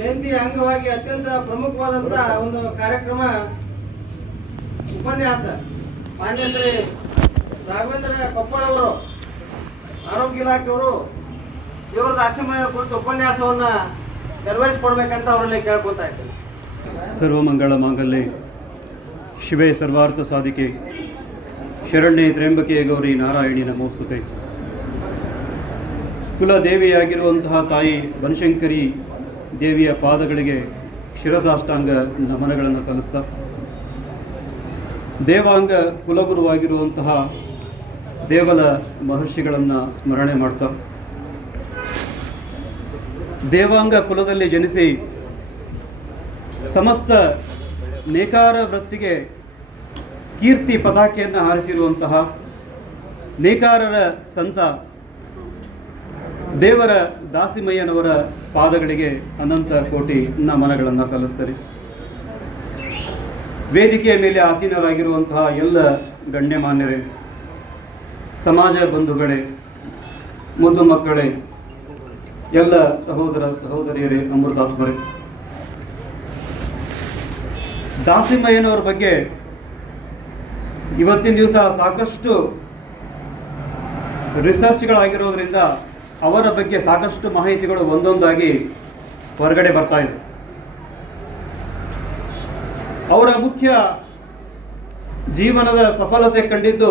ಜಯಂತಿ ಅಂಗವಾಗಿ ಅತ್ಯಂತ ಪ್ರಮುಖವಾದಂತಹ ಒಂದು ಕಾರ್ಯಕ್ರಮ ಉಪನ್ಯಾಸ. ಮಾನ್ಯ ಶ್ರೀ ರಾಘವೇಂದ್ರ ಕೊಪ್ಪಳ ಅವರು ಆರೋಗ್ಯ ಇಲಾಖೆಯವರು ದೇವರ ದಾಸಿಮಯ ಕುರಿತು ಉಪನ್ಯಾಸವನ್ನ ನೆರವೇರಿಸಿಕೊಡ್ಬೇಕಂತ ಅವರಲ್ಲಿ ಕೇಳ್ಕೊತಾ ಇದ್ದಾರೆ. ಸರ್ವಮಂಗಳ ಮಾಂಗಲ್ಯೆ ಶಿವೆ ಸರ್ವಾರ್ಥ ಸಾಧಿಕೆ ಶರಣ್ಯೆ ತ್ರ್ಯಂಬಕೆ ಗೌರಿ ನಾರಾಯಣಿ ನಮೋಸ್ತುತೆ. ಕುಲದೇವಿಯಾಗಿರುವಂತಹ ತಾಯಿ ಬನಶಂಕರಿ ದೇವಿಯ ಪಾದಗಳಿಗೆ ಶಿರಸಾಷ್ಟಾಂಗ ನಮನಗಳನ್ನು ಸಲ್ಲಿಸ್ತಾ, ದೇವಾಂಗ ಕುಲಗುರುವಾಗಿರುವಂತಹ ದೇವಲ ಮಹರ್ಷಿಗಳನ್ನು ಸ್ಮರಣೆ ಮಾಡ್ತಾ, ದೇವಾಂಗ ಕುಲದಲ್ಲಿ ಜನಿಸಿ ಸಮಸ್ತ ನೇಕಾರ ವೃತ್ತಿಗೆ ಕೀರ್ತಿ ಪತಾಕೆಯನ್ನು ಹಾರಿಸಿರುವಂತಹ ನೇಕಾರರ ಸಂತ ದೇವರ ದಾಸಿಮಯ್ಯನವರ ಪಾದಗಳಿಗೆ ಅನಂತ ಕೋಟಿ ನಮನಗಳನ್ನು ಸಲ್ಲಿಸ್ತಾರೆ. ವೇದಿಕೆಯ ಮೇಲೆ ಆಸೀನರಾಗಿರುವಂತಹ ಎಲ್ಲ ಗಣ್ಯಮಾನ್ಯರೇ, ಸಮಾಜ ಬಂಧುಗಳೇ, ಮುದ್ದು ಮಕ್ಕಳೇ, ಎಲ್ಲ ಸಹೋದರ ಸಹೋದರಿಯರೇ, ಅಮೃತಾತ್ಮರೇ, ದಾಸಿಮಯ್ಯನವರ ಬಗ್ಗೆ ಇವತ್ತಿನ ದಿವಸ ಸಾಕಷ್ಟು ರಿಸರ್ಚ್ಗಳಾಗಿರೋದ್ರಿಂದ ಅವರ ಬಗ್ಗೆ ಸಾಕಷ್ಟು ಮಾಹಿತಿಗಳು ಒಂದೊಂದಾಗಿ ಹೊರಗಡೆ ಬರ್ತಾ ಇದೆ. ಅವರ ಮುಖ್ಯ ಜೀವನದ ಸಫಲತೆ ಕಂಡಿದ್ದು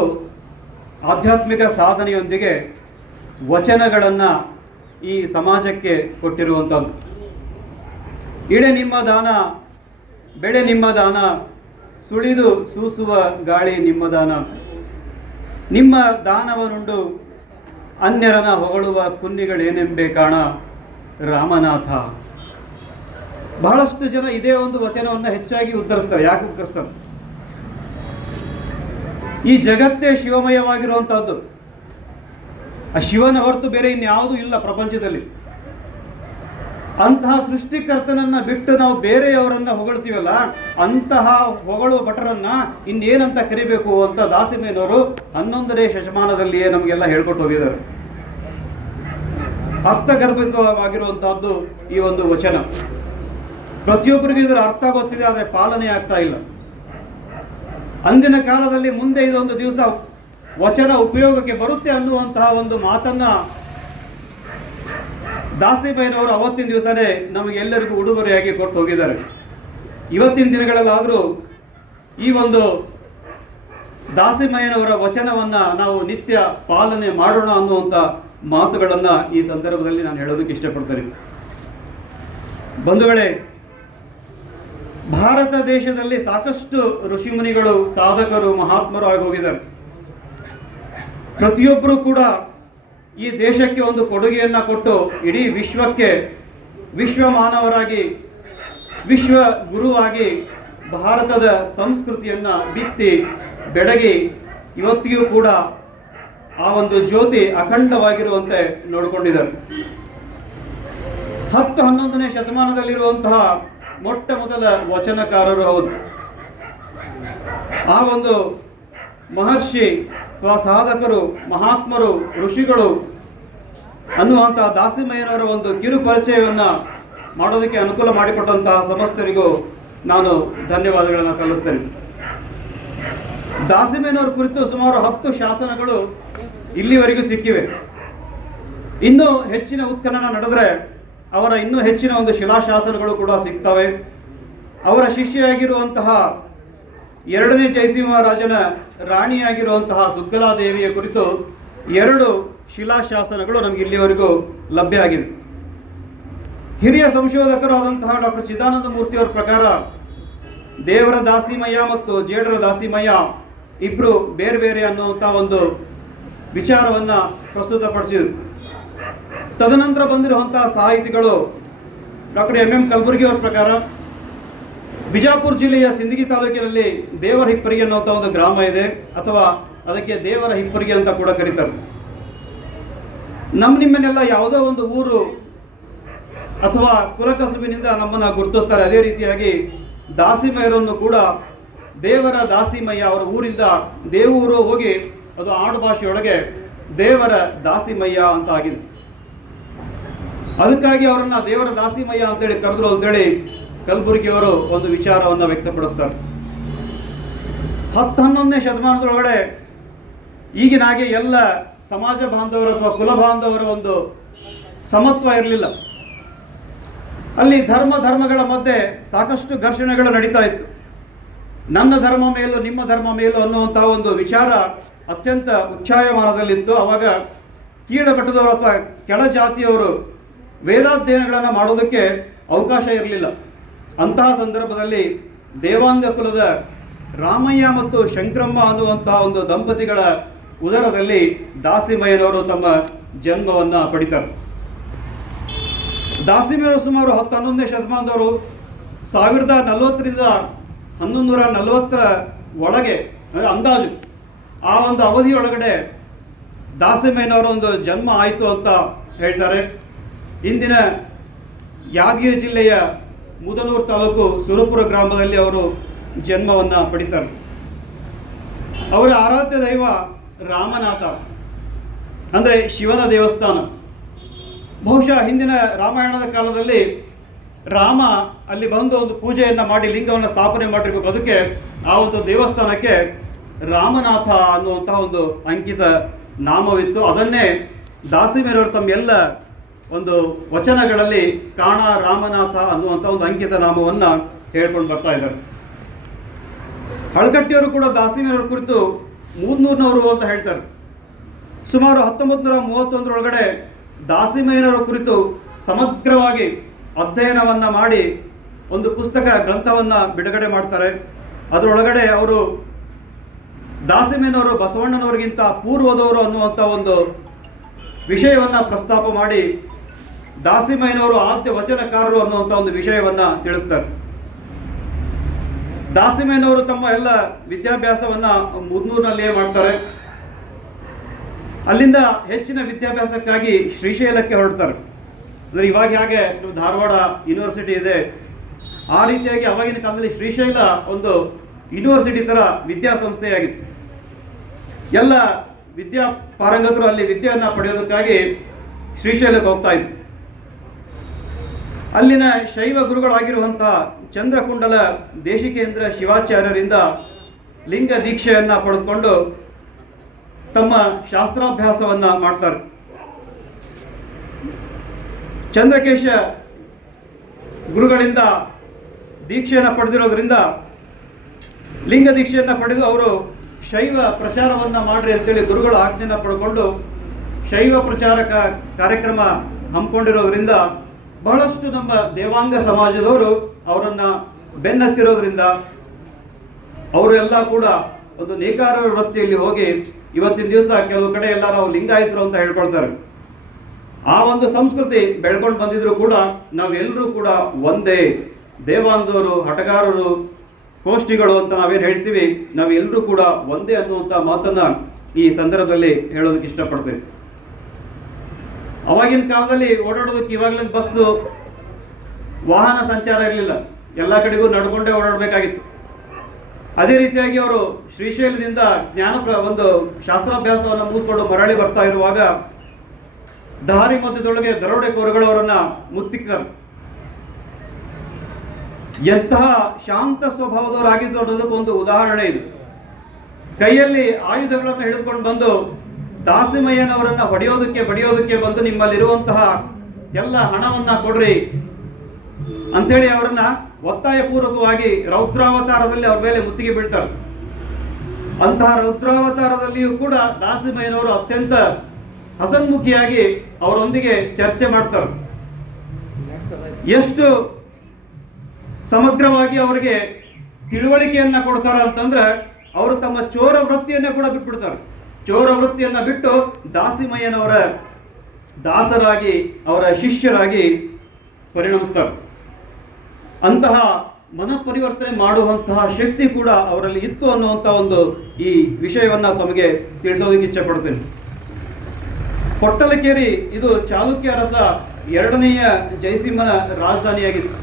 ಆಧ್ಯಾತ್ಮಿಕ ಸಾಧನೆಯೊಂದಿಗೆ ವಚನಗಳನ್ನು ಈ ಸಮಾಜಕ್ಕೆ ಕೊಟ್ಟಿರುವಂಥದ್ದು. ಇಳೆ ನಿಮ್ಮ ದಾನ, ಬೆಳೆ ನಿಮ್ಮ ದಾನ, ಸುಳಿದು ಸೂಸುವ ಗಾಳಿ ನಿಮ್ಮ ದಾನ, ನಿಮ್ಮ ದಾನವನುಂಡು ಅನ್ಯರನ ಹೊಗಳುವ ಕುನ್ನಿಗಳೇನೆಂಬೆ ಕಾಣ ರಾಮನಾಥ. ಬಹಳಷ್ಟು ಜನ ಇದೇ ಒಂದು ವಚನವನ್ನು ಹೆಚ್ಚಾಗಿ ಉದ್ಧರಿಸ್ತಾರೆ. ಯಾಕೆ ಉದ್ಧರಿಸ್ತಾರೆ? ಈ ಜಗತ್ತೇ ಶಿವಮಯವಾಗಿರುವಂಥದ್ದು. ಆ ಶಿವನ ಹೊರತು ಬೇರೆ ಇನ್ಯಾವುದೂ ಇಲ್ಲ ಪ್ರಪಂಚದಲ್ಲಿ. ಅಂತಹ ಸೃಷ್ಟಿಕರ್ತನನ್ನು ಬಿಟ್ಟು ನಾವು ಬೇರೆಯವರನ್ನು ಹೊಗಳ್ತೀವಲ್ಲ, ಅಂತಹ ಹೊಗಳುವ ಭಟರನ್ನ ಇನ್ನೇನಂತ ಕರಿಬೇಕು ಅಂತ ದಾಸಿಮಯ್ಯನವರು 11ನೇ ಶತಮಾನದಲ್ಲಿಯೇ ನಮಗೆಲ್ಲ ಹೇಳ್ಕೊಟ್ಟು ಹೋಗಿದ್ದಾರೆ. ಅರ್ಥಗರ್ಭಿತವಾಗಿರುವಂತಹದ್ದು ಈ ಒಂದು ವಚನ. ಪ್ರತಿಯೊಬ್ಬರಿಗೂ ಇದರ ಅರ್ಥ ಗೊತ್ತಿದೆ, ಆದರೆ ಪಾಲನೆ ಆಗ್ತಾ ಇಲ್ಲ. ಅಂದಿನ ಕಾಲದಲ್ಲಿ ಮುಂದೆ ಇದೊಂದು ದಿವಸ ವಚನ ಉಪಯೋಗಕ್ಕೆ ಬರುತ್ತೆ ಅನ್ನುವಂತಹ ಒಂದು ಮಾತನ್ನ ದಾಸಿಮಯ್ಯನವರು ಅವತ್ತಿನ ದಿವಸನೇ ನಮಗೆಲ್ಲರಿಗೂ ಉಡುಗೊರೆಯಾಗಿ ಕೊಟ್ಟು ಹೋಗಿದ್ದಾರೆ. ಇವತ್ತಿನ ದಿನಗಳಲ್ಲಾದರೂ ಈ ಒಂದು ದಾಸಿಮಯ್ಯನವರ ವಚನವನ್ನು ನಾವು ನಿತ್ಯ ಪಾಲನೆ ಮಾಡೋಣ ಅನ್ನುವಂಥ ಮಾತುಗಳನ್ನು ಈ ಸಂದರ್ಭದಲ್ಲಿ ನಾನು ಹೇಳೋದಕ್ಕೆ ಇಷ್ಟಪಡ್ತೇನೆ. ಬಂಧುಗಳೇ, ಭಾರತ ದೇಶದಲ್ಲಿ ಸಾಕಷ್ಟು ಋಷಿಮುನಿಗಳು, ಸಾಧಕರು, ಮಹಾತ್ಮರು ಆಗಿ ಹೋಗಿದ್ದಾರೆ. ಪ್ರತಿಯೊಬ್ಬರೂ ಕೂಡ ಈ ದೇಶಕ್ಕೆ ಒಂದು ಕೊಡುಗೆಯನ್ನು ಕೊಟ್ಟು ಇಡೀ ವಿಶ್ವಕ್ಕೆ ವಿಶ್ವ ಮಾನವರಾಗಿ, ವಿಶ್ವ ಗುರುವಾಗಿ ಭಾರತದ ಸಂಸ್ಕೃತಿಯನ್ನು ಬಿತ್ತಿ ಬೆಳಗಿ ಇವತ್ತಿಗೂ ಕೂಡ ಆ ಒಂದು ಜ್ಯೋತಿ ಅಖಂಡವಾಗಿರುವಂತೆ ನೋಡಿಕೊಂಡಿದ್ದಾರೆ. 10-11ನೇ ಶತಮಾನದಲ್ಲಿರುವಂತಹ ಮೊಟ್ಟ ಮೊದಲ ವಚನಕಾರರು ಹೌದು. ಆ ಒಂದು ಮಹರ್ಷಿ ಅಥವಾ ಸಾಧಕರು, ಮಹಾತ್ಮರು, ಋಷಿಗಳು ಅನ್ನುವಂತಹ ದಾಸಿಮಯ್ಯನವರ ಒಂದು ಕಿರು ಪರಿಚಯವನ್ನು ಮಾಡೋದಕ್ಕೆ ಅನುಕೂಲ ಮಾಡಿಕೊಟ್ಟಂತಹ ಸಮಸ್ತರಿಗೂ ನಾನು ಧನ್ಯವಾದಗಳನ್ನು ಸಲ್ಲಿಸ್ತೇನೆ. ದಾಸಿಮಯ್ಯನವರ ಕುರಿತು ಸುಮಾರು 10 ಶಾಸನಗಳು ಇಲ್ಲಿವರೆಗೂ ಸಿಕ್ಕಿವೆ. ಇನ್ನೂ ಹೆಚ್ಚಿನ ಉತ್ಖನನ ನಡೆದರೆ ಅವರ ಇನ್ನೂ ಹೆಚ್ಚಿನ ಒಂದು ಶಿಲಾಶಾಸನಗಳು ಕೂಡ ಸಿಗ್ತವೆ. ಅವರ ಶಿಷ್ಯೆಯಾಗಿರುವಂತಹ 2ನೇ ಜಯಸಿಂಹರಾಜನ ರಾಣಿಯಾಗಿರುವಂತಹ ಸುಗ್ಗಲಾದೇವಿಯ ಕುರಿತು 2 ಶಿಲಾಶಾಸನಗಳು ನಮಗೆ ಇಲ್ಲಿವರೆಗೂ ಲಭ್ಯ ಆಗಿದೆ. ಹಿರಿಯ ಸಂಶೋಧಕರು ಆದಂತಹ ಡಾಕ್ಟರ್ ಚಿದಾನಂದ ಮೂರ್ತಿಯವರ ಪ್ರಕಾರ ದೇವರ ದಾಸಿಮಯ್ಯ ಮತ್ತು ಜೇಡರ ದಾಸಿಮಯ್ಯ ಇಬ್ಬರು ಬೇರೆ ಬೇರೆ ಅನ್ನುವಂಥ ಒಂದು ವಿಚಾರವನ್ನು ಪ್ರಸ್ತುತಪಡಿಸಿದರು. ತದನಂತರ ಬಂದಿರುವಂತಹ ಸಾಹಿತಿಗಳು ಡಾಕ್ಟರ್ ಎಂ ಕಲಬುರ್ಗಿ ಅವರ ಪ್ರಕಾರ ಬಿಜಾಪುರ ಜಿಲ್ಲೆಯ ಸಿಂದಗಿ ತಾಲೂಕಿನಲ್ಲಿ ದೇವರ ಹಿಪ್ಪರಿಗೆ ಅನ್ನುವಂಥ ಒಂದು ಗ್ರಾಮ ಇದೆ, ಅಥವಾ ಅದಕ್ಕೆ ದೇವರ ಹಿಪ್ಪರಿಗೆ ಅಂತ ಕೂಡ ಕರೀತಾರೆ. ನಿಮ್ಮನ್ನೆಲ್ಲ ಯಾವುದೋ ಒಂದು ಊರು ಅಥವಾ ಕುಲಕಸುಬಿನಿಂದ ನಮ್ಮನ್ನು ಗುರುತಿಸ್ತಾರೆ. ಅದೇ ರೀತಿಯಾಗಿ ದಾಸಿಮಯ್ಯರನ್ನು ಕೂಡ ದೇವರ ದಾಸಿಮಯ್ಯ ಅವರ ಊರಿಂದ ದೇವೂರು ಹೋಗಿ ಅದು ಆಡು ಭಾಷೆಯೊಳಗೆ ದೇವರ ದಾಸಿಮಯ್ಯ ಅಂತ ಆಗಿದೆ. ಅದಕ್ಕಾಗಿ ಅವರನ್ನ ದೇವರ ದಾಸಿಮಯ್ಯ ಅಂತೇಳಿ ಕರೆದ್ರು ಅಂತೇಳಿ ಕಲಬುರಗಿಯವರು ಒಂದು ವಿಚಾರವನ್ನು ವ್ಯಕ್ತಪಡಿಸ್ತಾರೆ. 10-11ನೇ ಶತಮಾನದೊಳಗಡೆ ಈಗಿನ ಹಾಗೆ ಎಲ್ಲ ಸಮಾಜ ಬಾಂಧವರು ಅಥವಾ ಕುಲ ಬಾಂಧವರ ಒಂದು ಸಮತ್ವ ಇರಲಿಲ್ಲ. ಅಲ್ಲಿ ಧರ್ಮಗಳ ಮಧ್ಯೆ ಸಾಕಷ್ಟು ಘರ್ಷಣೆಗಳು ನಡೀತಾ ಇತ್ತು. ನನ್ನ ಧರ್ಮ ಮೇಲೂ ನಿಮ್ಮ ಧರ್ಮ ಮೇಲೂ ಅನ್ನುವಂಥ ಒಂದು ವಿಚಾರ ಅತ್ಯಂತ ಉಚ್ಛಾಯಮಾನದಲ್ಲಿತ್ತು. ಆವಾಗ ಕೀಳಬಟ್ಟದವರು ಅಥವಾ ಕೆಳ ಜಾತಿಯವರು ವೇದಾಧ್ಯಯನಗಳನ್ನು ಮಾಡೋದಕ್ಕೆ ಅವಕಾಶ ಇರಲಿಲ್ಲ. ಅಂತಹ ಸಂದರ್ಭದಲ್ಲಿ ದೇವಾಂಗ ಕುಲದ ರಾಮಯ್ಯ ಮತ್ತು ಶಂಕರಮ್ಮ ಅನ್ನುವಂಥ ಒಂದು ದಂಪತಿಗಳ ಉದರದಲ್ಲಿ ದಾಸಿಮಯ್ಯನವರು ತಮ್ಮ ಜನ್ಮವನ್ನು ಪಡಿತಾರೆ. ದಾಸಿಮಯ್ಯನವರು ಸುಮಾರು 10-11ನೇ ಶತಮಾನದವರು 1040ರಿಂದ 1140 ಒಳಗೆ ಅಂದರೆ ಅಂದಾಜು ಆ ಒಂದು ಅವಧಿಯೊಳಗಡೆ ದಾಸಿಮಯ್ಯನವರ ಒಂದು ಜನ್ಮ ಆಯಿತು ಅಂತ ಹೇಳ್ತಾರೆ. ಇಂದಿನ ಯಾದಗಿರಿ ಜಿಲ್ಲೆಯ ಮುದನೂರು ತಾಲೂಕು ಸುರಪುರ ಗ್ರಾಮದಲ್ಲಿ ಅವರು ಜನ್ಮವನ್ನು ಪಡಿತಾರೆ. ಅವರ ಆರಾಧ್ಯ ದೈವ ರಾಮನಾಥ ಅಂದರೆ ಶಿವನ ದೇವಸ್ಥಾನ. ಬಹುಶಃ ಹಿಂದಿನ ರಾಮಾಯಣದ ಕಾಲದಲ್ಲಿ ರಾಮ ಅಲ್ಲಿ ಬಂದು ಒಂದು ಪೂಜೆಯನ್ನು ಮಾಡಿ ಲಿಂಗವನ್ನು ಸ್ಥಾಪನೆ ಮಾಡಿರಬೇಕು. ಅದಕ್ಕೆ ಆ ಒಂದು ದೇವಸ್ಥಾನಕ್ಕೆ ರಾಮನಾಥ ಅನ್ನುವಂತಹ ಒಂದು ಅಂಕಿತ ನಾಮವಿತ್ತು. ಅದನ್ನೇ ದಾಸಿಮಯ್ಯನವರು ತಮ್ಮ ಎಲ್ಲ ಒಂದು ವಚನಗಳಲ್ಲಿ ಕಾಣ ರಾಮನಾಥ ಅನ್ನುವಂಥ ಒಂದು ಅಂಕಿತ ನಾಮವನ್ನು ಹೇಳ್ಕೊಂಡು ಬರ್ತಾ ಇದ್ದಾರೆ. ಹಳಕಟ್ಟಿಯವರು ಕೂಡ ದಾಸಿಮಯ್ಯನವರ ಕುರಿತು 300ನವರು ಅಂತ ಹೇಳ್ತಾರೆ. ಸುಮಾರು 1931 ದಾಸಿಮಯ್ಯನವರ ಕುರಿತು ಸಮಗ್ರವಾಗಿ ಅಧ್ಯಯನವನ್ನು ಮಾಡಿ ಒಂದು ಪುಸ್ತಕ ಗ್ರಂಥವನ್ನು ಬಿಡುಗಡೆ ಮಾಡ್ತಾರೆ. ಅದರೊಳಗಡೆ ಅವರು ದಾಸಿಮಯ್ಯನವರು ಬಸವಣ್ಣನವರಿಗಿಂತ ಪೂರ್ವದವರು ಅನ್ನುವಂಥ ಒಂದು ವಿಷಯವನ್ನು ಪ್ರಸ್ತಾಪ ಮಾಡಿ ದಾಸಿಮಯ್ಯನವರು ಆದ್ಯ ವಚನಕಾರರು ಅನ್ನುವಂಥ ಒಂದು ವಿಷಯವನ್ನು ತಿಳಿಸ್ತಾರೆ. ದಾಸಿಮಯ್ಯನವರು ತಮ್ಮ ಎಲ್ಲ ವಿದ್ಯಾಭ್ಯಾಸವನ್ನು ಮುದ್ನೂರಿನಲ್ಲಿಯೇ ಮಾಡ್ತಾರೆ. ಅಲ್ಲಿಂದ ಹೆಚ್ಚಿನ ವಿದ್ಯಾಭ್ಯಾಸಕ್ಕಾಗಿ ಶ್ರೀಶೈಲಕ್ಕೆ ಹೊರಡ್ತಾರೆ. ಅಂದರೆ ಇವಾಗ ಹಾಗೆ ಧಾರವಾಡ ಯೂನಿವರ್ಸಿಟಿ ಇದೆ, ಆ ರೀತಿಯಾಗಿ ಅವಾಗಿನ ಕಾಲದಲ್ಲಿ ಶ್ರೀಶೈಲ ಒಂದು ಯೂನಿವರ್ಸಿಟಿ ಥರ ವಿದ್ಯಾಸಂಸ್ಥೆಯಾಗಿತ್ತು. ಎಲ್ಲ ಪಾರಂಗತರು ಅಲ್ಲಿ ವಿದ್ಯೆಯನ್ನು ಪಡೆಯೋದಕ್ಕಾಗಿ ಶ್ರೀಶೈಲಕ್ಕೆ ಹೋಗ್ತಾ ಇದ್ರು. ಅಲ್ಲಿನ ಶೈವ ಗುರುಗಳಾಗಿರುವಂತಹ ಚಂದ್ರಕುಂಡಲ ದೇಶಿಕೇಂದ್ರ ಶಿವಾಚಾರ್ಯರಿಂದ ಲಿಂಗ ದೀಕ್ಷೆಯನ್ನು ಪಡೆದುಕೊಂಡು ತಮ್ಮ ಶಾಸ್ತ್ರಾಭ್ಯಾಸವನ್ನು ಮಾಡ್ತಾರೆ. ಚಂದ್ರಕೇಶ ಗುರುಗಳಿಂದ ದೀಕ್ಷೆಯನ್ನು ಪಡೆದಿರೋದ್ರಿಂದ ಲಿಂಗ ದೀಕ್ಷೆಯನ್ನು ಪಡೆದು ಅವರು ಶೈವ ಪ್ರಚಾರವನ್ನು ಮಾಡ್ರಿ ಅಂತೇಳಿ ಗುರುಗಳ ಆಜ್ಞೆಯನ್ನು ಪಡ್ಕೊಂಡು ಶೈವ ಪ್ರಚಾರಕ ಕಾರ್ಯಕ್ರಮ ಹಮ್ಮಿಕೊಂಡಿರೋದ್ರಿಂದ ಬಹಳಷ್ಟು ನಮ್ಮ ದೇವಾಂಗ ಸಮಾಜದವರು ಅವರನ್ನು ಬೆನ್ನತ್ತಿರೋದ್ರಿಂದ ಅವರೆಲ್ಲ ಕೂಡ ಒಂದು ನೇಕಾರರ ವೃತ್ತಿಯಲ್ಲಿ ಹೋಗಿ ಇವತ್ತಿನ ದಿವಸ ಕೆಲವು ಕಡೆ ಎಲ್ಲ ನಾವು ಲಿಂಗಾಯತರು ಅಂತ ಹೇಳ್ಕೊಳ್ತಾರೆ. ಆ ಒಂದು ಸಂಸ್ಕೃತಿ ಬೆಳ್ಕೊಂಡು ಬಂದಿದ್ರು ಕೂಡ ನಾವೆಲ್ಲರೂ ಕೂಡ ಒಂದೇ, ದೇವಾಂಗದವರು, ಹಟಗಾರರು, ಕೋಷ್ಠಿಗಳು ಅಂತ ನಾವೇನು ಹೇಳ್ತೀವಿ, ನಾವೆಲ್ಲರೂ ಕೂಡ ಒಂದೇ ಅನ್ನುವಂಥ ಮಾತನ್ನು ಈ ಸಂದರ್ಭದಲ್ಲಿ ಹೇಳೋದಕ್ಕೆ ಇಷ್ಟಪಡ್ತೇವೆ. ಅವಾಗಿನ ಕಾಲದಲ್ಲಿ ಓಡಾಡೋದಕ್ಕೆ ಇವಾಗಲೇ ಬಸ್ಸು ವಾಹನ ಸಂಚಾರ ಇರಲಿಲ್ಲ, ಎಲ್ಲ ಕಡೆಗೂ ನಡ್ಕೊಂಡೇ ಓಡಾಡಬೇಕಾಗಿತ್ತು. ಅದೇ ರೀತಿಯಾಗಿ ಅವರು ಶ್ರೀಶೈಲದಿಂದ ಒಂದು ಶಾಸ್ತ್ರಾಭ್ಯಾಸವನ್ನು ಮುಗಿಸ್ಕೊಂಡು ಮರಳಿ ಬರ್ತಾ ಇರುವಾಗ ದಾರಿ ಮಧ್ಯದೊಳಗೆ ದರೋಡೆಕೋರಗಳವರನ್ನ ಮುತ್ತಿಕ್ತಾರೆ. ಎಂತಹ ಶಾಂತ ಸ್ವಭಾವದವರಾಗಿದ್ದು ಅನ್ನೋದಕ್ಕೊಂದು ಉದಾಹರಣೆ ಇದು. ಕೈಯಲ್ಲಿ ಆಯುಧಗಳನ್ನು ಹಿಡಿದುಕೊಂಡು ಬಂದು ದಾಸಿಮಯ್ಯನವರನ್ನ ಬಡಿಯೋದಕ್ಕೆ ಬಂದು ನಿಮ್ಮಲ್ಲಿರುವಂತಹ ಎಲ್ಲ ಹಣವನ್ನ ಕೊಡ್ರಿ ಅಂಥೇಳಿ ಅವರನ್ನ ಒತ್ತಾಯಪೂರ್ವಕವಾಗಿ ರೌದ್ರಾವತಾರದಲ್ಲಿ ಅವ್ರ ಮೇಲೆ ಮುತ್ತಿಗೆ ಬೀಳ್ತಾರೆ. ಅಂತಹ ರೌದ್ರಾವತಾರದಲ್ಲಿಯೂ ಕೂಡ ದಾಸಿಮಯ್ಯನವರು ಅತ್ಯಂತ ಹಸನ್ಮುಖಿಯಾಗಿ ಅವರೊಂದಿಗೆ ಚರ್ಚೆ ಮಾಡ್ತಾರೆ. ಎಷ್ಟು ಸಮಗ್ರವಾಗಿ ಅವರಿಗೆ ತಿಳುವಳಿಕೆಯನ್ನ ಕೊಡ್ತಾರ ಅಂತಂದ್ರೆ ಅವರು ತಮ್ಮ ಚೋರ ವೃತ್ತಿಯನ್ನ ಕೂಡ ಬಿಟ್ಬಿಡ್ತಾರೆ. ಚೋರ ವೃತ್ತಿಯನ್ನ ಬಿಟ್ಟು ದಾಸಿಮಯ್ಯನವರ ದಾಸರಾಗಿ ಅವರ ಶಿಷ್ಯರಾಗಿ ಪರಿಣಮಿಸ್ತಾರೆ. ಅಂತಹ ಮನಪರಿವರ್ತನೆ ಮಾಡುವಂತಹ ಶಕ್ತಿ ಕೂಡ ಅವರಲ್ಲಿ ಇತ್ತು ಅನ್ನುವಂಥ ಒಂದು ಈ ವಿಷಯವನ್ನ ತಮಗೆ ತಿಳಿಸೋದಕ್ಕೆ ಇಚ್ಛೆ ಪಡ್ತೇನೆ. ಕೊಟ್ಟಲಕೇರಿ ಇದು ಚಾಲುಕ್ಯ ಅರಸ 2ನೇಯ ಜಯಸಿಂಹನ ರಾಜಧಾನಿಯಾಗಿತ್ತು.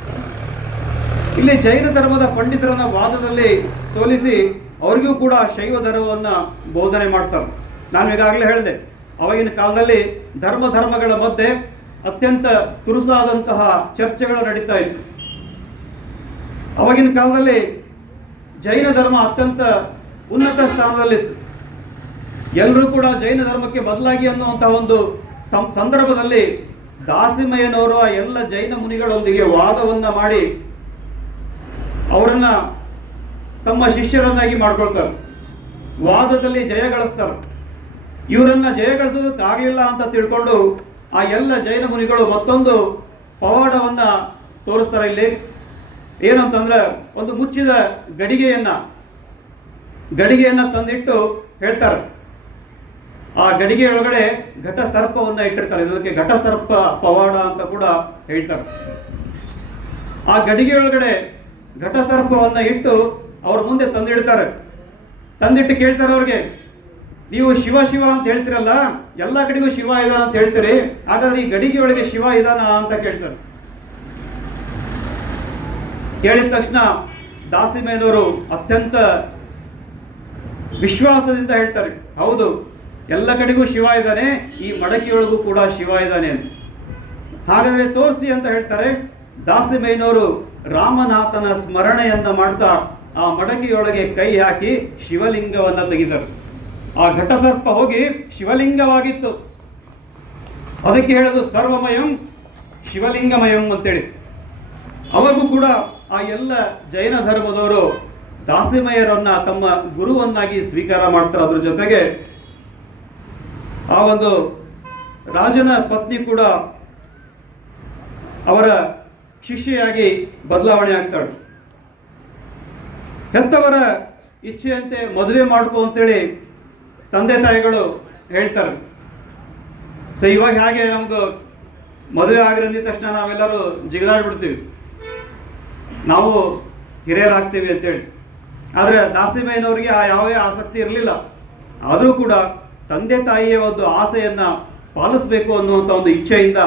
ಇಲ್ಲಿ ಜೈನ ಧರ್ಮದ ಪಂಡಿತರನ್ನ ವಾದದಲ್ಲಿ ಸೋಲಿಸಿ ಅವರಿಗೂ ಕೂಡ ಶೈವ ಧರ್ಮವನ್ನು ಬೋಧನೆ ಮಾಡ್ತಾರೆ. ನಾನು ಈಗಾಗಲೇ ಹೇಳಿದೆ, ಅವಾಗಿನ ಕಾಲದಲ್ಲಿ ಧರ್ಮಗಳ ಮಧ್ಯೆ ಅತ್ಯಂತ ತುರುಸಾದಂತಹ ಚರ್ಚೆಗಳು ನಡೀತಾ ಇತ್ತು. ಅವಾಗಿನ ಕಾಲದಲ್ಲಿ ಜೈನ ಧರ್ಮ ಅತ್ಯಂತ ಉನ್ನತ ಸ್ಥಾನದಲ್ಲಿತ್ತು. ಎಲ್ಲರೂ ಕೂಡ ಜೈನ ಧರ್ಮಕ್ಕೆ ಬದಲಾಗಿ ಅನ್ನುವಂಥ ಒಂದು ಸಂದರ್ಭದಲ್ಲಿ ದಾಸಿಮಯ್ಯನವರು ಆ ಎಲ್ಲ ಜೈನ ಮುನಿಗಳೊಂದಿಗೆ ವಾದವನ್ನು ಮಾಡಿ ಅವರನ್ನು ತಮ್ಮ ಶಿಷ್ಯರನ್ನಾಗಿ ಮಾಡ್ಕೊಳ್ತಾರೆ. ವಾದದಲ್ಲಿ ಜಯಗಳಿಸ್ತಾರೆ. ಇವರನ್ನು ಜಯಗಳಿಸೋದಕ್ಕಾಗಲಿಲ್ಲ ಅಂತ ತಿಳ್ಕೊಂಡು ಆ ಎಲ್ಲ ಜೈನ ಮುನಿಗಳು ಮತ್ತೊಂದು ಪವಾಡವನ್ನು ತೋರಿಸ್ತಾರೆ. ಇಲ್ಲಿ ಏನಂತಂದ್ರೆ, ಒಂದು ಮುಚ್ಚಿದ ಗಡಿಗೆಯನ್ನು ತಂದಿಟ್ಟು ಹೇಳ್ತಾರೆ. ಆ ಗಡಿಗೆ ಒಳಗಡೆ ಘಟ ಸರ್ಪವನ್ನು ಇಟ್ಟಿರ್ತಾರೆ. ಇದಕ್ಕೆ ಘಟ ಸರ್ಪ ಪವಾಡ ಅಂತ ಕೂಡ ಹೇಳ್ತಾರೆ. ಆ ಗಡಿಗೆ ಒಳಗಡೆ ಘಟ ಸರ್ಪವನ್ನು ಇಟ್ಟು ಅವ್ರ ಮುಂದೆ ತಂದಿಡ್ತಾರೆ. ತಂದಿಟ್ಟು ಕೇಳ್ತಾರೆ ಅವ್ರಿಗೆ, ನೀವು ಶಿವ ಶಿವ ಅಂತ ಹೇಳ್ತಿರಲ್ಲ, ಎಲ್ಲ ಕಡೆಗೂ ಶಿವ ಇದಾನ ಅಂತ ಹೇಳ್ತೀರಿ, ಹಾಗಾದ್ರೆ ಈ ಗಡಿಗೆ ಒಳಗೆ ಶಿವ ಇದಾನ ಅಂತ ಕೇಳ್ತಾರೆ. ಕೇಳಿದ ತಕ್ಷಣ ದಾಸಿಮಯ್ಯನವರು ಅತ್ಯಂತ ವಿಶ್ವಾಸದಿಂದ ಹೇಳ್ತಾರೆ, ಹೌದು, ಎಲ್ಲ ಕಡೆಗೂ ಶಿವ ಇದ್ದಾನೆ, ಈ ಮಡಕೆಯೊಳಗೂ ಕೂಡ ಶಿವ ಇದ್ದಾನೆ. ಹಾಗಾದರೆ ತೋರಿಸಿ ಅಂತ ಹೇಳ್ತಾರೆ. ದಾಸಿಮಯ್ಯನವರು ರಾಮನಾಥನ ಸ್ಮರಣೆಯನ್ನು ಮಾಡ್ತಾ ಆ ಮಡಕೆಯೊಳಗೆ ಕೈ ಹಾಕಿ ಶಿವಲಿಂಗವನ್ನು ತೆಗಿತಾರೆ. ಆ ಘಟಸರ್ಪ ಹೋಗಿ ಶಿವಲಿಂಗವಾಗಿತ್ತು. ಅದಕ್ಕೆ ಹೇಳೋದು ಸರ್ವಮಯಂ ಶಿವಲಿಂಗಮಯಂ ಅಂತೇಳಿ. ಅವಾಗೂ ಕೂಡ ಆ ಎಲ್ಲ ಜೈನ ಧರ್ಮದವರು ದಾಸಿಮಯ್ಯರನ್ನ ತಮ್ಮ ಗುರುವನ್ನಾಗಿ ಸ್ವೀಕಾರ ಮಾಡ್ತಾರೆ. ಅದ್ರ ಜೊತೆಗೆ ಆ ಒಂದು ರಾಜನ ಪತ್ನಿ ಕೂಡ ಅವರ ಶಿಷ್ಯೆಯಾಗಿ ಬದಲಾವಣೆ ಆಗ್ತಾಳೆ. ಹೆತ್ತವರ ಇಚ್ಛೆಯಂತೆ ಮದುವೆ ಮಾಡ್ಕೊ ಅಂತೇಳಿ ತಂದೆ ತಾಯಿಗಳು ಹೇಳ್ತಾರೆ. ಸೊ ಇವಾಗ ಹಾಗೆ ನಮ್ಗೆ ಮದುವೆ ಆಗಿರಂದ ತಕ್ಷಣ ನಾವೆಲ್ಲರೂ ಜಿಗಿದಾಡ್ಬಿಡ್ತೀವಿ, ನಾವು ಹಿರಿಯರಾಗ್ತೀವಿ ಅಂತೇಳಿ. ಆದರೆ ದಾಸಿಮಯ್ಯನವರಿಗೆ ಆ ಯಾವೇ ಆಸಕ್ತಿ ಇರಲಿಲ್ಲ. ಆದರೂ ಕೂಡ ತಂದೆ ತಾಯಿಯ ಒಂದು ಆಸೆಯನ್ನು ಪಾಲಿಸಬೇಕು ಅನ್ನುವಂಥ ಒಂದು ಇಚ್ಛೆಯಿಂದ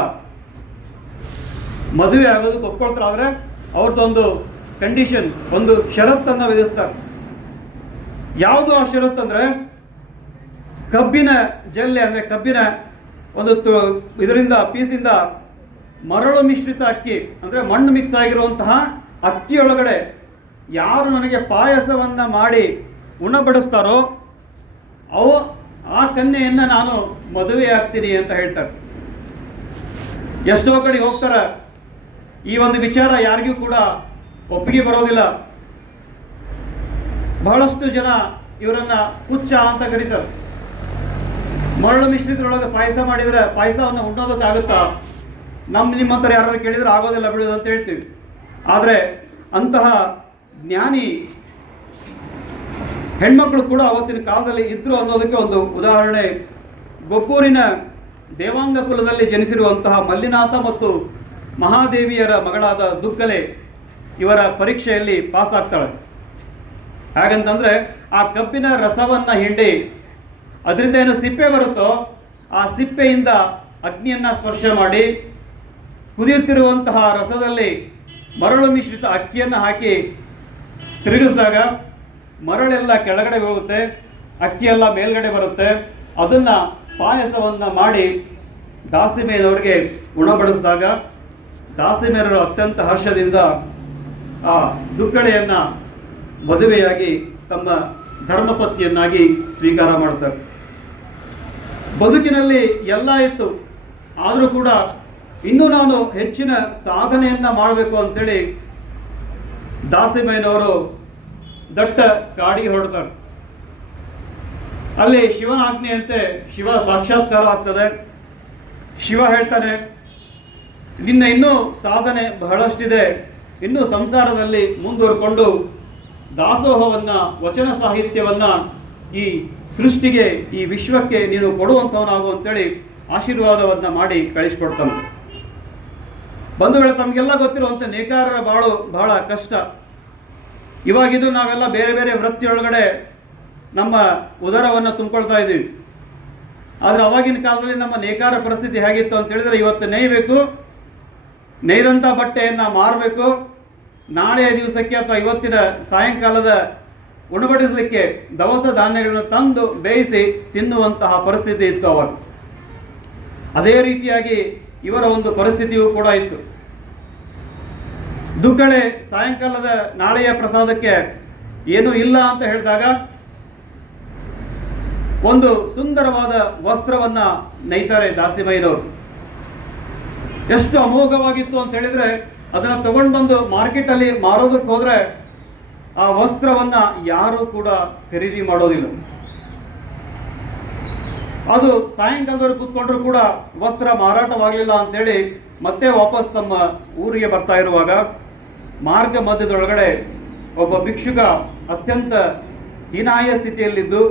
ಮದುವೆ ಆಗೋದಕ್ಕೆ ಒಪ್ಕೊಳ್ತಾರೆ. ಆದರೆ ಅವ್ರದ್ದೊಂದು ಕಂಡೀಷನ್, ಒಂದು ಷರತ್ತನ್ನು ವಿಧಿಸ್ತಾರೆ. ಯಾವುದು ಆ ಷರತ್ತು ಅಂದರೆ, ಕಬ್ಬಿನ ಜಲ್ಲೆ ಅಂದರೆ ಕಬ್ಬಿನ ಒಂದು ಇದರಿಂದ ಪೀಸಿಂದ ಮರಳು ಮಿಶ್ರಿತ ಅಕ್ಕಿ ಅಂದರೆ ಮಣ್ಣು ಮಿಕ್ಸ್ ಆಗಿರುವಂತಹ ಅಕ್ಕಿಯೊಳಗಡೆ ಯಾರು ನನಗೆ ಪಾಯಸವನ್ನು ಮಾಡಿ ಉಣಬಡಿಸ್ತಾರೋ ಆ ಕನ್ಯೆಯನ್ನು ನಾನು ಮದುವೆ ಆಗ್ತೀನಿ ಅಂತ ಹೇಳ್ತಾರೆ. ಎಷ್ಟೋ ಕಡೆ ಹೋಗ್ತಾರೆ, ಈ ಒಂದು ವಿಚಾರ ಯಾರಿಗೂ ಕೂಡ ಒಪ್ಪಿಗೆ ಬರೋದಿಲ್ಲ. ಬಹಳಷ್ಟು ಜನ ಇವರನ್ನ ಹುಚ್ಚ ಅಂತ ಕರೀತಾರೆ. ಮರಳು ಮಿಶ್ರಿತರೊಳಗೆ ಪಾಯಸ ಮಾಡಿದರೆ ಪಾಯಸವನ್ನು ಉಣ್ಣೋದಕ್ಕಾಗುತ್ತಾ? ನಿಮ್ಮಂತರ ಯಾರು ಕೇಳಿದ್ರೆ ಆಗೋದಿಲ್ಲ ಬಿಡೋದು ಅಂತ ಹೇಳ್ತೀವಿ. ಆದರೆ ಅಂತಹ ಜ್ಞಾನಿ ಹೆಣ್ಮಕ್ಳು ಕೂಡ ಅವತ್ತಿನ ಕಾಲದಲ್ಲಿ ಇದ್ದರು ಅನ್ನೋದಕ್ಕೆ ಒಂದು ಉದಾಹರಣೆ, ಗೊಬ್ಬೂರಿನ ದೇವಾಂಗ ಕುಲದಲ್ಲಿ ಜನಿಸಿರುವಂತಹ ಮಲ್ಲಿನಾಥ ಮತ್ತು ಮಹಾದೇವಿಯರ ಮಗಳಾದ ದುಗ್ಗಲೆ ಇವರ ಪರೀಕ್ಷೆಯಲ್ಲಿ ಪಾಸ್ ಆಗ್ತಾಳೆ. ಹಾಗಂತಂದರೆ ಆ ಕಬ್ಬಿನ ರಸವನ್ನು ಹಿಂಡಿ ಅದರಿಂದ ಏನು ಸಿಪ್ಪೆ ಬರುತ್ತೋ ಆ ಸಿಪ್ಪೆಯಿಂದ ಅಗ್ನಿಯನ್ನು ಸ್ಪರ್ಶ ಮಾಡಿ ಕುದಿಯುತ್ತಿರುವಂತಹ ರಸದಲ್ಲಿ ಮರಳು ಮಿಶ್ರಿತ ಅಕ್ಕಿಯನ್ನು ಹಾಕಿ ತಿರುಗಿಸಿದಾಗ ಮರಳೆಲ್ಲ ಕೆಳಗಡೆ ಬೀಳುತ್ತೆ, ಅಕ್ಕಿಯೆಲ್ಲ ಮೇಲ್ಗಡೆ ಬರುತ್ತೆ. ಅದನ್ನು ಪಾಯಸವನ್ನು ಮಾಡಿ ದಾಸಿಮಯ್ಯನವರಿಗೆ ಉಣಬಡಿಸಿದಾಗ ದಾಸಿಮಯ್ಯನವರು ಅತ್ಯಂತ ಹರ್ಷದಿಂದ ಆ ದುಗ್ಗಳೆಯನ್ನು ಮದುವೆಯಾಗಿ ತಮ್ಮ ಧರ್ಮಪತ್ನಿಯನ್ನಾಗಿ ಸ್ವೀಕಾರ ಮಾಡ್ತಾರೆ. ಬದುಕಿನಲ್ಲಿ ಎಲ್ಲ ಇತ್ತು, ಆದರೂ ಕೂಡ ಇನ್ನೂ ನಾನು ಹೆಚ್ಚಿನ ಸಾಧನೆಯನ್ನು ಮಾಡಬೇಕು ಅಂತೇಳಿ ದಾಸಿಮಯ್ಯನವರು ದಟ್ಟ ಕಾಡಿಗೆ ಹೊರಡ್ತಾರೆ. ಅಲ್ಲಿ ಶಿವನ ಆಜ್ಞೆಯಂತೆ ಶಿವ ಸಾಕ್ಷಾತ್ಕಾರ ಆಗ್ತದೆ. ಶಿವ ಹೇಳ್ತಾನೆ, ನಿನ್ನ ಇನ್ನೂ ಸಾಧನೆ ಬಹಳಷ್ಟಿದೆ, ಇನ್ನೂ ಸಂಸಾರದಲ್ಲಿ ಮುಂದುವರ್ಕೊಂಡು ದಾಸೋಹವನ್ನು, ವಚನ ಸಾಹಿತ್ಯವನ್ನು ಈ ಸೃಷ್ಟಿಗೆ, ಈ ವಿಶ್ವಕ್ಕೆ ನೀನು ಕೊಡುವಂಥವನಾಗು ಅಂತೇಳಿ ಆಶೀರ್ವಾದವನ್ನು ಮಾಡಿ ಕಳಿಸ್ಕೊಡ್ತಾನೆ. ಬಂಧುಗಳೇ, ತಮಗೆಲ್ಲ ಗೊತ್ತಿರುವಂತೆ ನೇಕಾರರ ಬಾಳು ಬಹಳ ಕಷ್ಟ. ಇವಾಗಿದು ನಾವೆಲ್ಲ ಬೇರೆ ಬೇರೆ ವೃತ್ತಿಯೊಳಗಡೆ ನಮ್ಮ ಉದರವನ್ನು ತುಂಬಿಕೊಳ್ತಾ ಇದ್ದೀವಿ. ಆದರೆ ಅವಾಗಿನ ಕಾಲದಲ್ಲಿ ನಮ್ಮ ನೇಕಾರ ಪರಿಸ್ಥಿತಿ ಹೇಗಿತ್ತು ಅಂತ ಹೇಳಿದ್ರೆ, ಇವತ್ತು ನೇಯಬೇಕು, ನೇಯ್ದಂಥ ಬಟ್ಟೆಯನ್ನು ಮಾರಬೇಕು, ನಾಳೆಯ ದಿವಸಕ್ಕೆ ಅಥವಾ ಇವತ್ತಿನ ಸಾಯಂಕಾಲದ ಉಣಬಡಿಸಲಿಕ್ಕೆ ದವಸ ಧಾನ್ಯಗಳನ್ನು ತಂದು ಬೇಯಿಸಿ ತಿನ್ನುವಂತಹ ಪರಿಸ್ಥಿತಿ ಇತ್ತು ಅವಾಗ. ಅದೇ ರೀತಿಯಾಗಿ ಇವರ ಒಂದು ಪರಿಸ್ಥಿತಿಯೂ ಕೂಡ ಇತ್ತು. ದುಗ್ಗಳೆ ಸಾಯಂಕಾಲದ ನಾಳೆಯ ಪ್ರಸಾದಕ್ಕೆ ಏನೂ ಇಲ್ಲ ಅಂತ ಹೇಳಿದಾಗ ಒಂದು ಸುಂದರವಾದ ವಸ್ತ್ರವನ್ನು ನೇಯ್ತಾರೆ ದಾಸಿಮಯ್ಯನವರು. ಎಷ್ಟು ಅಮೋಘವಾಗಿತ್ತು ಅಂತ ಹೇಳಿದರೆ, ಅದನ್ನು ತಗೊಂಡು ಬಂದು ಮಾರ್ಕೆಟಲ್ಲಿ ಮಾರೋದಕ್ಕೆ ಹೋದರೆ ಆ ವಸ್ತ್ರವನ್ನು ಯಾರೂ ಕೂಡ ಖರೀದಿ ಮಾಡೋದಿಲ್ಲ. ಅದು ಸಾಯಂಕಾಲದವರೆಗೆ ಕೂತ್ಕೊಂಡ್ರೂ ಕೂಡ ವಸ್ತ್ರ ಮಾರಾಟವಾಗಲಿಲ್ಲ ಅಂತೇಳಿ ಮತ್ತೆ ವಾಪಸ್ ತಮ್ಮ ಊರಿಗೆ ಬರ್ತಾ ಇರುವಾಗ ಮಾರ್ಗ ಮಧ್ಯದೊಳಗಡೆ ಒಬ್ಬ ಭಿಕ್ಷುಕ ಅತ್ಯಂತ ಹೀನಾಯ ಸ್ಥಿತಿಯಲ್ಲಿದ್ದು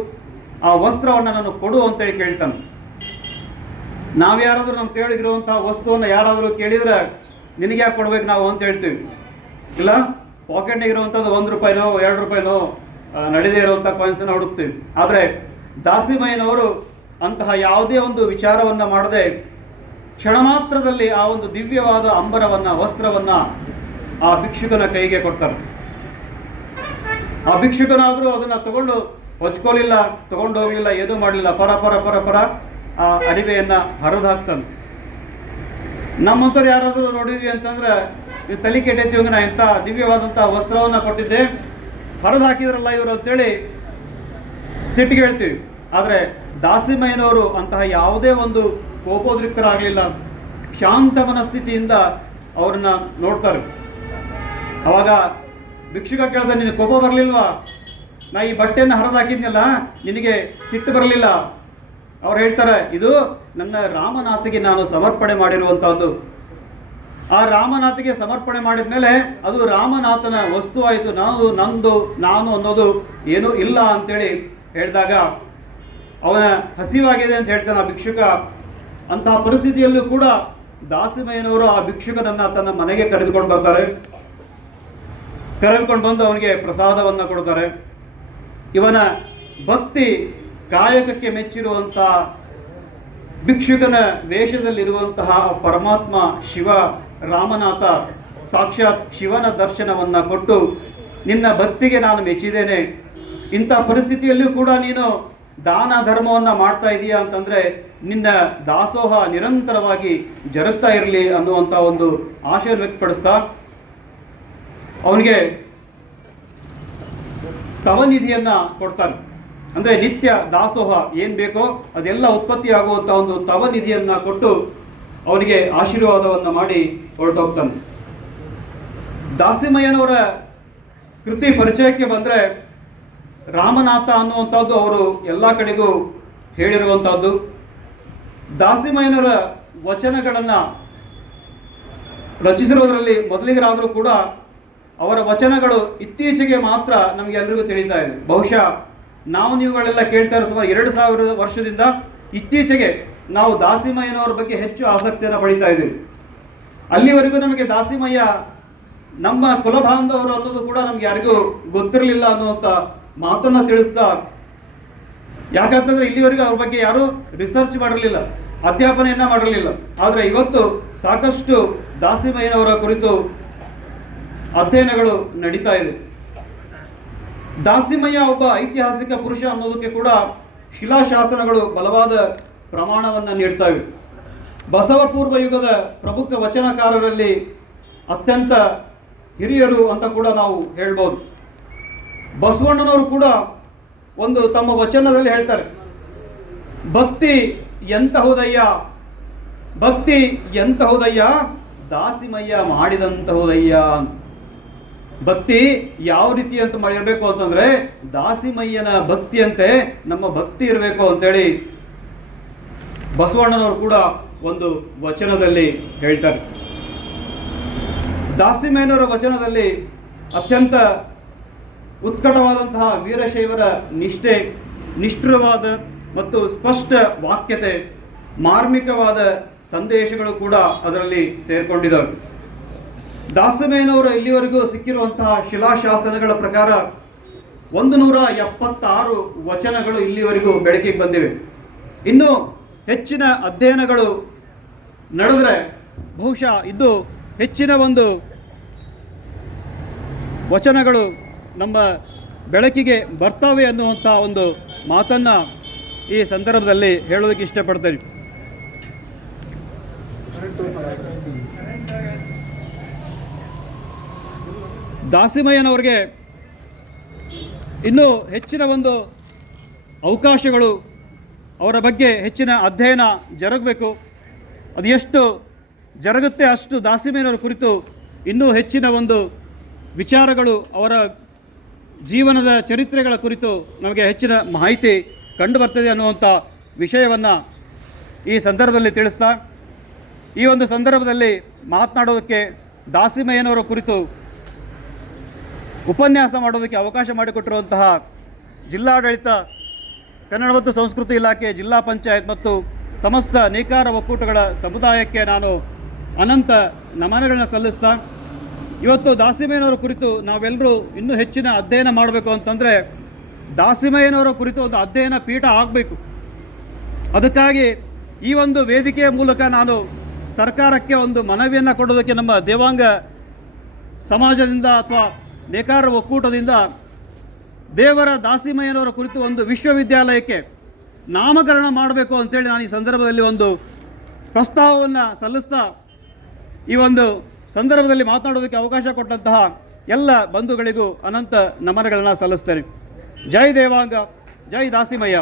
ಆ ವಸ್ತ್ರವನ್ನು ನಾನು ಕೊಡು ಅಂತೇಳಿ ಕೇಳ್ತಾನೆ. ನಾವ್ಯಾರಾದರೂ ನಮ್ಮ ಕೇಳಿಗಿರುವಂತಹ ವಸ್ತುವನ್ನು ಯಾರಾದರೂ ಕೇಳಿದರೆ ನಿನಗೆ ಯಾಕೆ ಕೊಡ್ಬೇಕು ನಾವು ಅಂತ ಹೇಳ್ತೀವಿ. ಇಲ್ಲ, ಪಾಕೆಟ್ನಾಗ ಇರುವಂಥದ್ದು 1 ರೂಪಾಯಿನೋ 2 ರೂಪಾಯಿನೋ ನಡೆದೇ ಇರುವಂಥ ಕಾಯಿನ್ಸನ್ನು ಹುಡುಕ್ತೀವಿ. ಆದರೆ ದಾಸಿಮಯ್ಯನವರು ಅಂತಹ ಯಾವುದೇ ಒಂದು ವಿಚಾರವನ್ನು ಮಾಡದೆ ಕ್ಷಣ ಮಾತ್ರದಲ್ಲಿ ಆ ಒಂದು ದಿವ್ಯವಾದ ಅಂಬರವನ್ನು, ವಸ್ತ್ರವನ್ನು ಆ ಭಿಕ್ಷುಕನ ಕೈಗೆ ಕೊಡ್ತಾರೆ. ಆ ಭಿಕ್ಷುಕನಾದರೂ ಅದನ್ನು ತಗೊಂಡು ಹೊಚ್ಕೊಳ್ಳಿಲ್ಲ, ತಗೊಂಡು ಹೋಗಲಿಲ್ಲ, ಏನೂ ಮಾಡಲಿಲ್ಲ. ಪರ ಪರ ಪರ ಪರ ಆ ಅರಿವೆಯನ್ನು ಹರಿದು ಹಾಕ್ತಾನೆ. ನಮ್ಮಂಥವ್ರು ಯಾರಾದರೂ ನೋಡಿದ್ವಿ ಅಂತಂದ್ರೆ ನೀವು ತಲೆ ಕೆಟ್ಟೈತಿ, ನಾ ಇಂಥ ದಿವ್ಯವಾದಂಥ ವಸ್ತ್ರವನ್ನು ಕೊಟ್ಟಿದ್ದೆ, ಹರಿದು ಹಾಕಿದ್ರಲ್ಲ ಇವರು ಅಂತೇಳಿ ಸಿಟ್ಟಿಗೆ ಹೇಳ್ತೀವಿ. ಆದರೆ ದಾಸಿಮಯ್ಯನವರು ಅಂತಹ ಯಾವುದೇ ಒಂದು ಕೋಪೋದ್ರಿಕ್ತರಾಗಲಿಲ್ಲ, ಶಾಂತ ಮನಸ್ಥಿತಿಯಿಂದ ಅವ್ರನ್ನ ನೋಡ್ತಾರೆ. ಅವಾಗ ಭಿಕ್ಷುಕ ಕೇಳ್ದ, ನಿನಗೆ ಕೋಪ ಬರಲಿಲ್ವಾ? ನಾ ಈ ಬಟ್ಟೆಯನ್ನು ಹರಿದು ಹಾಕಿದ್ನಲ್ಲ, ನಿನಗೆ ಸಿಟ್ಟು ಬರಲಿಲ್ಲ? ಅವ್ರು ಹೇಳ್ತಾರೆ, ಇದು ನನ್ನ ರಾಮನಾಥಿಗೆ ನಾನು ಸಮರ್ಪಣೆ ಮಾಡಿರುವಂಥದ್ದು. ಆ ರಾಮನಾಥಿಗೆ ಸಮರ್ಪಣೆ ಮಾಡಿದ ಮೇಲೆ ಅದು ರಾಮನಾಥನ ವಸ್ತು ಆಯಿತು, ನಾನು ಅನ್ನೋದು ಏನೂ ಇಲ್ಲ ಅಂತೇಳಿ ಹೇಳಿದಾಗ ಅವನ ಹಸಿವಾಗಿದೆ ಅಂತ ಹೇಳ್ತಾನೆ ಆ ಭಿಕ್ಷುಕ. ಅಂತಹ ಪರಿಸ್ಥಿತಿಯಲ್ಲೂ ಕೂಡ ದಾಸಿಮಯ್ಯನವರು ಆ ಭಿಕ್ಷುಕನನ್ನು ತನ್ನ ಮನೆಗೆ ಕರೆದುಕೊಂಡು ಬರ್ತಾರೆ. ಕರೆದುಕೊಂಡು ಬಂದು ಅವನಿಗೆ ಪ್ರಸಾದವನ್ನು ಕೊಡ್ತಾರೆ. ಇವನ ಭಕ್ತಿ ಕಾಯಕಕ್ಕೆ ಮೆಚ್ಚಿರುವಂಥ ಭಿಕ್ಷುಕನ ವೇಷದಲ್ಲಿರುವಂತಹ ಪರಮಾತ್ಮ ಶಿವ ರಾಮನಾಥ ಸಾಕ್ಷಾತ್ ಶಿವನ ದರ್ಶನವನ್ನು ಕೊಟ್ಟು, ನಿನ್ನ ಭಕ್ತಿಗೆ ನಾನು ಮೆಚ್ಚಿದ್ದೇನೆ, ಇಂಥ ಪರಿಸ್ಥಿತಿಯಲ್ಲೂ ಕೂಡ ನೀನು ದಾನ ಧರ್ಮವನ್ನು ಮಾಡ್ತಾ ಇದೀಯಾ ಅಂತಂದರೆ ನಿನ್ನ ದಾಸೋಹ ನಿರಂತರವಾಗಿ ಜರುಗ್ತಾ ಇರಲಿ ಅನ್ನುವಂಥ ಒಂದು ಆಶೆಯನ್ನು ವ್ಯಕ್ತಪಡಿಸ್ತಾ ಅವನಿಗೆ ತವನಿಧಿಯನ್ನು ಕೊಡ್ತಾನೆ. ಅಂದರೆ ನಿತ್ಯ ದಾಸೋಹ ಏನು ಬೇಕೋ ಅದೆಲ್ಲ ಉತ್ಪತ್ತಿ ಆಗುವಂಥ ಒಂದು ತವನಿಧಿಯನ್ನು ಕೊಟ್ಟು ಅವನಿಗೆ ಆಶೀರ್ವಾದವನ್ನು ಮಾಡಿ ಹೊರಟೋಗ್ತಾನೆ. ದಾಸಿಮಯ್ಯನವರ ಕೃತಿ ಪರಿಚಯಕ್ಕೆ ಬಂದರೆ ರಾಮನಾಥ ಅನ್ನುವಂಥದ್ದು ಅವರು ಎಲ್ಲ ಕಡೆಗೂ ಹೇಳಿರುವಂಥದ್ದು. ದಾಸಿಮಯ್ಯನವರ ವಚನಗಳನ್ನು ರಚಿಸಿರೋದರಲ್ಲಿ ಮೊದಲಿಗರಾದರೂ ಕೂಡ ಅವರ ವಚನಗಳು ಇತ್ತೀಚೆಗೆ ಮಾತ್ರ ನಮಗೆಲ್ಲರಿಗೂ ತಿಳಿತಾ ಇದೆ. ಬಹುಶಃ ನೀವುಗಳೆಲ್ಲ ಕೇಳ್ತಾ ಇರೋ ಸುಮಾರು 2000 ವರ್ಷದಿಂದ ಇತ್ತೀಚೆಗೆ ನಾವು ದಾಸಿಮಯ್ಯನವರ ಬಗ್ಗೆ ಹೆಚ್ಚು ಆಸಕ್ತಿಯನ್ನು ಪಡಿತಾ ಇದ್ದೀವಿ. ಅಲ್ಲಿವರೆಗೂ ನಮಗೆ ದಾಸಿಮಯ್ಯ ನಮ್ಮ ಕುಲಬಾಂಧವರು ಅನ್ನೋದು ಕೂಡ ನಮ್ಗೆ ಯಾರಿಗೂ ಗೊತ್ತಿರಲಿಲ್ಲ ಅನ್ನುವಂಥ ಮಾತನ್ನು ತಿಳಿಸ್ತಾ, ಯಾಕಂತಂದರೆ ಇಲ್ಲಿವರೆಗೂ ಅವ್ರ ಬಗ್ಗೆ ಯಾರೂ ರಿಸರ್ಚ್ ಮಾಡಿರಲಿಲ್ಲ, ಅಧ್ಯಾಪನೆಯನ್ನು ಮಾಡಿರಲಿಲ್ಲ. ಆದರೆ ಇವತ್ತು ಸಾಕಷ್ಟು ದಾಸಿಮಯ್ಯನವರ ಕುರಿತು ಅಧ್ಯಯನಗಳು ನಡೀತಾ ಇದೆ. ದಾಸಿಮಯ್ಯ ಒಬ್ಬ ಐತಿಹಾಸಿಕ ಪುರುಷ ಅನ್ನೋದಕ್ಕೆ ಕೂಡ ಶಿಲಾಶಾಸನಗಳು ಬಲವಾದ ಪ್ರಮಾಣವನ್ನು ನೀಡ್ತವೆ. ಬಸವ ಪೂರ್ವ ಯುಗದ ಪ್ರಮುಖ ವಚನಕಾರರಲ್ಲಿ ಅತ್ಯಂತ ಹಿರಿಯರು ಅಂತ ಕೂಡ ನಾವು ಹೇಳ್ಬೋದು. ಬಸವಣ್ಣನವರು ಕೂಡ ಒಂದು ತಮ್ಮ ವಚನದಲ್ಲಿ ಹೇಳ್ತಾರೆ, ಭಕ್ತಿ ಎಂತಹುದಯ್ಯ, ಭಕ್ತಿ ಎಂತಹುದಯ್ಯ, ದಾಸಿಮಯ್ಯ ಮಾಡಿದಂತಹುದಯ್ಯ. ಭಕ್ತಿ ಯಾವ ರೀತಿ ಅಂತ ಮಾಡಿರಬೇಕು ಅಂತಂದರೆ ದಾಸಿಮಯ್ಯನ ಭಕ್ತಿಯಂತೆ ನಮ್ಮ ಭಕ್ತಿ ಇರಬೇಕು ಅಂತೇಳಿ ಬಸವಣ್ಣನವರು ಕೂಡ ಒಂದು ವಚನದಲ್ಲಿ ಹೇಳ್ತಾರೆ. ದಾಸಿಮಯ್ಯನವರ ವಚನದಲ್ಲಿ ಅತ್ಯಂತ ಉತ್ಕಟವಾದಂತಹ ವೀರಶೈವರ ನಿಷ್ಠೆ, ನಿಷ್ಠುರವಾದ ಮತ್ತು ಸ್ಪಷ್ಟ ವಾಕ್ಯತೆ, ಮಾರ್ಮಿಕವಾದ ಸಂದೇಶಗಳು ಕೂಡ ಅದರಲ್ಲಿ ಸೇರಿಕೊಂಡಿದ್ದಾವೆ. ದಾಸಿಮಯ್ಯನವರು ಇಲ್ಲಿವರೆಗೂ ಸಿಕ್ಕಿರುವಂತಹ ಶಿಲಾಶಾಸನಗಳ ಪ್ರಕಾರ 176 ವಚನಗಳು ಇಲ್ಲಿವರೆಗೂ ಬೆಳಕಿಗೆ ಬಂದಿವೆ. ಇನ್ನೂ ಹೆಚ್ಚಿನ ಅಧ್ಯಯನಗಳು ನಡೆದರೆ ಬಹುಶಃ ಇದು ಹೆಚ್ಚಿನ ಒಂದು ವಚನಗಳು ನಮ್ಮ ಬೆಳಕಿಗೆ ಬರ್ತವೆ ಅನ್ನುವಂಥ ಒಂದು ಮಾತನ್ನು ಈ ಸಂದರ್ಭದಲ್ಲಿ ಹೇಳೋದಕ್ಕೆ ಇಷ್ಟಪಡ್ತೇನೆ. ದಾಸಿಮಯ್ಯನವ್ರಿಗೆ ಇನ್ನೂ ಹೆಚ್ಚಿನ ಒಂದು ಅವಕಾಶಗಳು, ಅವರ ಬಗ್ಗೆ ಹೆಚ್ಚಿನ ಅಧ್ಯಯನ ಜರುಗಬೇಕು. ಅದು ಎಷ್ಟು ಜರುಗುತ್ತೆ ಅಷ್ಟು ದಾಸಿಮಯ್ಯನವರ ಕುರಿತು ಇನ್ನೂ ಹೆಚ್ಚಿನ ಒಂದು ವಿಚಾರಗಳು, ಅವರ ಜೀವನದ ಚರಿತ್ರೆಗಳ ಕುರಿತು ನಮಗೆ ಹೆಚ್ಚಿನ ಮಾಹಿತಿ ಕಂಡು ಬರ್ತದೆ ಅನ್ನುವಂಥ ವಿಷಯವನ್ನು ಈ ಸಂದರ್ಭದಲ್ಲಿ ತಿಳಿಸ್ತಾ, ಈ ಒಂದು ಸಂದರ್ಭದಲ್ಲಿ ಮಾತನಾಡೋದಕ್ಕೆ ದಾಸಿಮಯ್ಯನವರ ಕುರಿತು ಉಪನ್ಯಾಸ ಮಾಡೋದಕ್ಕೆ ಅವಕಾಶ ಮಾಡಿಕೊಟ್ಟಿರುವಂತಹ ಜಿಲ್ಲಾಡಳಿತ, ಕನ್ನಡ ಮತ್ತು ಸಂಸ್ಕೃತಿ ಇಲಾಖೆ, ಜಿಲ್ಲಾ ಪಂಚಾಯತ್ ಮತ್ತು ಸಮಸ್ತ ನೇಕಾರ ಒಕ್ಕೂಟಗಳ ಸಮುದಾಯಕ್ಕೆ ನಾನು ಅನಂತ ನಮನಗಳನ್ನ ಸಲ್ಲಿಸ್ತಾ, ಇವತ್ತು ದಾಸಿಮಯ್ಯನವರ ಕುರಿತು ನಾವೆಲ್ಲರೂ ಇನ್ನೂ ಹೆಚ್ಚಿನ ಅಧ್ಯಯನ ಮಾಡಬೇಕು ಅಂತಂದರೆ ದಾಸಿಮಯ್ಯನವರ ಕುರಿತು ಒಂದು ಅಧ್ಯಯನ ಪೀಠ ಆಗಬೇಕು. ಅದಕ್ಕಾಗಿ ಈ ಒಂದು ವೇದಿಕೆಯ ಮೂಲಕ ನಾನು ಸರ್ಕಾರಕ್ಕೆ ಒಂದು ಮನವಿಯನ್ನು ಕೊಡೋದಕ್ಕೆ ನಮ್ಮ ದೇವಾಂಗ ಸಮಾಜದಿಂದ ಅಥವಾ ನೇಕಾರ ಒಕ್ಕೂಟದಿಂದ ದೇವರ ದಾಸಿಮಯ್ಯನವರ ಕುರಿತು ಒಂದು ವಿಶ್ವವಿದ್ಯಾಲಯಕ್ಕೆ ನಾಮಕರಣ ಮಾಡಬೇಕು ಅಂತೇಳಿ ನಾನು ಈ ಸಂದರ್ಭದಲ್ಲಿ ಒಂದು ಪ್ರಸ್ತಾವವನ್ನು ಸಲ್ಲಿಸ್ತಾ, ಈ ಒಂದು ಸಂದರ್ಭದಲ್ಲಿ ಮಾತನಾಡೋದಕ್ಕೆ ಅವಕಾಶ ಕೊಟ್ಟಂತಹ ಎಲ್ಲ ಬಂಧುಗಳಿಗೂ ಅನಂತ ನಮನಗಳನ್ನು ಸಲ್ಲಿಸ್ತೇನೆ. ಜೈ ದೇವಾಂಗ, ಜೈ ದಾಸಿಮಯ್ಯ.